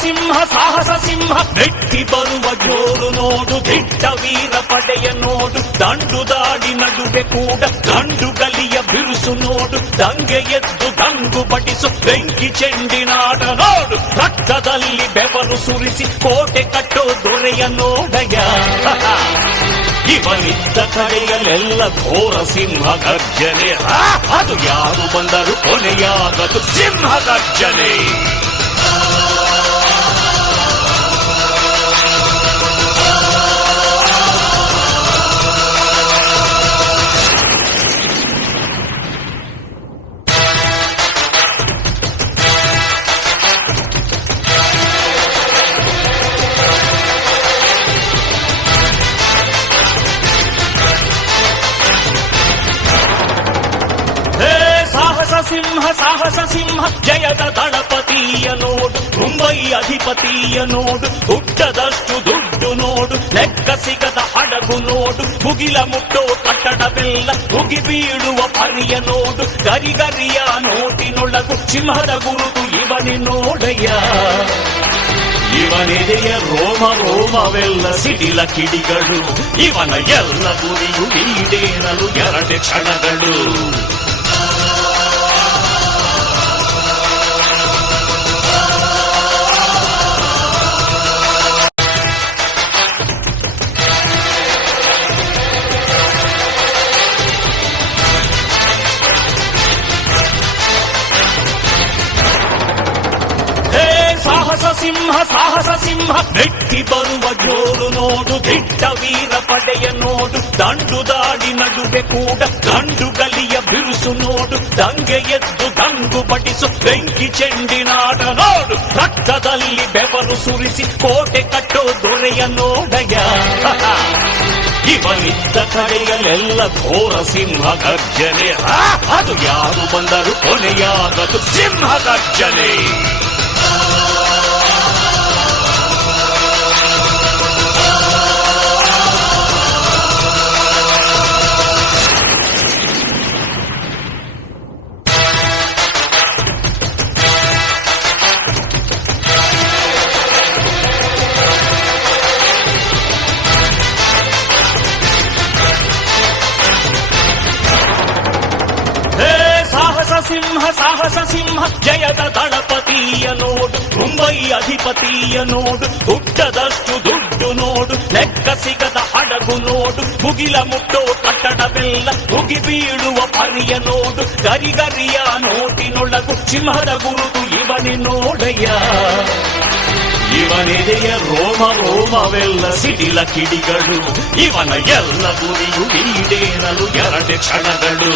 ಸಿಂಹ ಸಾಹಸ ಸಿಂಹ ಮೆಟ್ಟಿ ಬರುವ ಜೋರು ನೋಡು, ದಿಟ್ಟ ವೀರ ಪಡೆಯ ನೋಡು, ದಂಡು ದಾಡಿ ನಡುವೆ ಕೂಡ ಗಂಡು ಗಲಿಯ ಬಿರುಸು ನೋಡು, ದಂಗೆ ಎದ್ದು ದಂಗು ಬಡಿಸು ಬೆಂಕಿ ಚೆಂಡಿನಾಟ ನೋಡು, ರಕ್ತದಲ್ಲಿ ಬೆವರು ಸುರಿಸಿ ಕೋಟೆ ಕಟ್ಟೋ ದೊರೆಯ ನೋಡಯ. ಇವನಿದ್ದ ಕಡೆಯಲ್ಲೆಲ್ಲ ಘೋರ ಸಿಂಹ ಗರ್ಜನೆ, ಅದು ಯಾರು ಬಂದರು ಕೊನೆಯಾಗದು ಸಿಂಹ ಗರ್ಜನೆ. ಸಿಂಹ ಸಾಹಸ ಸಿಂಹ ಜಯದ ದಳಪತಿಯ ನೋಡು, ಮುಂಬೈ ಅಧಿಪತಿಯ ನೋಡು, ಹುಟ್ಟದಷ್ಟು ದುಡ್ಡು ನೋಡು, ಲೆಕ್ಕ ಸಿಗದ ಹಡಗು ನೋಡು, ಮುಗಿಲ ಮುಟ್ಟೋ ಕಟ್ಟಡವೆಲ್ಲ ಮುಗಿ ಬೀಳುವ ಪರಿಯ ನೋಡು, ಗರಿಗರಿಯ ನೋಟಿನೊಳಗು ಸಿಂಹದ ಗುರುತು ಇವನೇ ನೋಡಯ್ಯ. ಇವನೆದೆಯ ರೋಮ ರೋಮವೆಲ್ಲ ಸಿಡಿಲ ಕಿಡಿಗಳು, ಇವನ ಎಲ್ಲ ಗುರಿಯು ಈಡೇರಲು 2 ಕ್ಷಣಗಳು. ಸಿಂಹ ಸಾಹಸ ಸಿಂಹ ಮೆಟ್ಟಿ ಬರುವ ಜೋರು ನೋಡು, ದಿಟ್ಟ ವೀರ ಪಡೆಯ ನೋಡು, ದಂಡು ದಾಡಿ ನಡುವೆ ಕೂಡ ಗಂಡು ಗಲಿಯ ಬಿರುಸು ನೋಡು, ದಂಗೆ ಎದ್ದು ದಂಗು ಬಡಿಸು ಬೆಂಕಿ ಚೆಂಡಿನಾಟ ನೋಡು, ರಕ್ತದಲ್ಲಿ ಬೆವರು ಸುರಿಸಿ ಕೋಟೆ ಕಟ್ಟೋ ದೊರೆಯ ನೋಡಯ. ಇವನಿದ್ದ ಕಡೆಯಲ್ಲೆಲ್ಲ ಘೋರ ಸಿಂಹ ಗರ್ಜನೆ, ಅದು ಯಾರು ಬಂದರು ಕೊನೆಯಾಗದು ಸಿಂಹ ಗರ್ಜನೆ. ಸಿಂಹ ಸಾಹಸ ಸಿಂಹ ಜಯದ ದಳಪತಿಯ ನೋಡು, ಮುಂಬೈ ಅಧಿಪತಿಯ ನೋಡು, ಹುಟ್ಟದಷ್ಟು ದುಡ್ಡು ನೋಡು, ಲೆಕ್ಕ ಸಿಗದ ಹಡಗು ನೋಡು, ಮುಗಿಲ ಮುಟ್ಟೋ ಕಟ್ಟಡವೆಲ್ಲ ಮುಗಿ ಬೀಳುವ ಪರಿಯ ನೋಡು, ಗರಿಗರಿಯ ನೋಟಿನೊಳಗು ಸಿಂಹದ ಗುರುತು ಇವನೇ ನೋಡಯ್ಯ. ಇವನೆದೆಯ ರೋಮ ರೋಮವೆಲ್ಲ ಸಿಡಿಲ ಕಿಡಿಗಳು, ಇವನ ಎಲ್ಲ ಗುರಿಯು ಈಡೇರಲು 2 ಕ್ಷಣಗಳು.